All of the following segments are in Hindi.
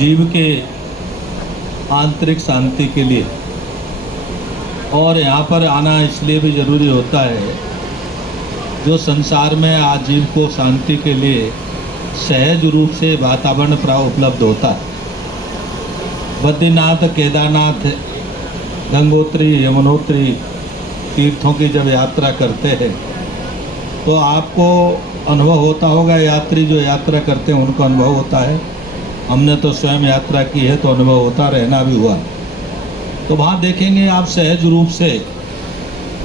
जीव के आंतरिक शांति के लिए, और यहाँ पर आना इसलिए भी ज़रूरी होता है जो संसार में आज जीव को शांति के लिए सहज रूप से वातावरण उपलब्ध होता है। बद्रीनाथ, केदारनाथ, गंगोत्री, यमुनोत्री तीर्थों की जब यात्रा करते हैं तो आपको अनुभव होता होगा, यात्री जो यात्रा करते हैं उनको अनुभव होता है। हमने तो स्वयं यात्रा की है तो अनुभव होता, रहना भी हुआ। तो वहाँ देखेंगे आप सहज रूप से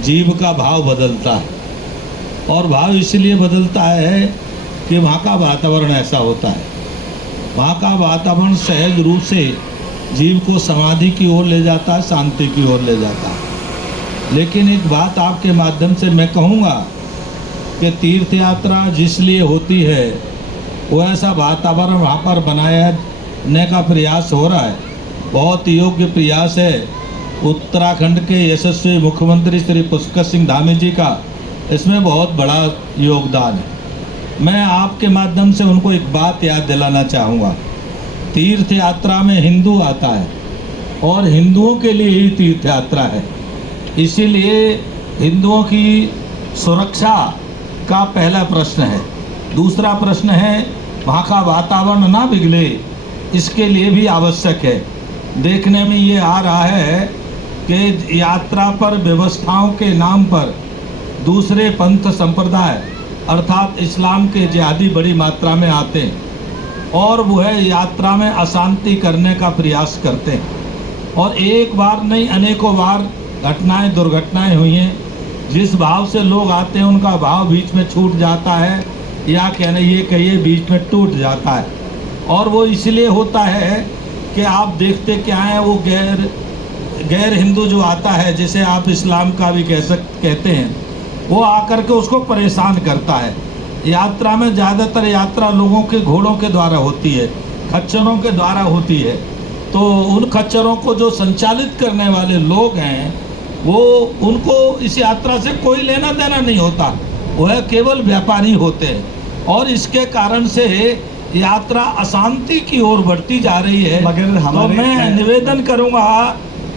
जीव का भाव बदलता है, और भाव इसलिए बदलता है कि वहाँ का वातावरण ऐसा होता है। वहाँ का वातावरण सहज रूप से जीव को समाधि की ओर ले जाता है, शांति की ओर ले जाता है। लेकिन एक बात आपके माध्यम से मैं कहूँगा कि तीर्थ यात्रा जिस लिए होती है वो ऐसा वातावरण वहाँ पर बनाने का प्रयास हो रहा है, बहुत योग्य प्रयास है। उत्तराखंड के यशस्वी मुख्यमंत्री श्री पुष्कर सिंह धामी जी का इसमें बहुत बड़ा योगदान है। मैं आपके माध्यम से उनको एक बात याद दिलाना चाहूँगा। तीर्थ यात्रा में हिंदू आता है और हिंदुओं के लिए ही तीर्थ यात्रा है, इसीलिए हिंदुओं की सुरक्षा का पहला प्रश्न है। दूसरा प्रश्न है वहाँ का वातावरण ना बिगड़े, इसके लिए भी आवश्यक है। देखने में ये आ रहा है कि यात्रा पर व्यवस्थाओं के नाम पर दूसरे पंथ संप्रदाय अर्थात इस्लाम के जिहादी बड़ी मात्रा में आते हैं और वह यात्रा में अशांति करने का प्रयास करते हैं। और एक बार नहीं अनेकों बार घटनाएं दुर्घटनाएं हुई हैं। जिस भाव से लोग आते हैं उनका भाव बीच में छूट जाता है, या कहना ये कहिए बीच में टूट जाता है। और वो इसलिए होता है कि आप देखते क्या हैं, वो गैर हिंदू जो आता है, जिसे आप इस्लाम का भी कहते हैं, वो आकर के उसको परेशान करता है। यात्रा में ज़्यादातर यात्रा लोगों के घोड़ों के द्वारा होती है, खच्चरों के द्वारा होती है। तो उन खच्चरों को जो संचालित करने वाले लोग हैं वो उनको इस यात्रा से कोई लेना देना नहीं होता, वह केवल व्यापारी होते हैं। और इसके कारण से यात्रा अशांति की ओर बढ़ती जा रही है। मगर तो मैं निवेदन करूंगा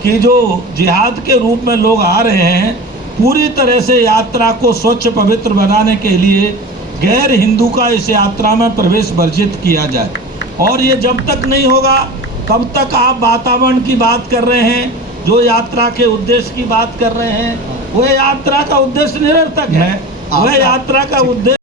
कि जो जिहाद के रूप में लोग आ रहे हैं, पूरी तरह से यात्रा को स्वच्छ पवित्र बनाने के लिए गैर हिंदू का इस यात्रा में प्रवेश वर्जित किया जाए। और ये जब तक नहीं होगा तब तक आप वातावरण की बात कर रहे हैं, जो यात्रा के उद्देश्य की बात कर रहे हैं, वह यात्रा का उद्देश्य निरर्थक है। वह यात्रा का उद्देश्य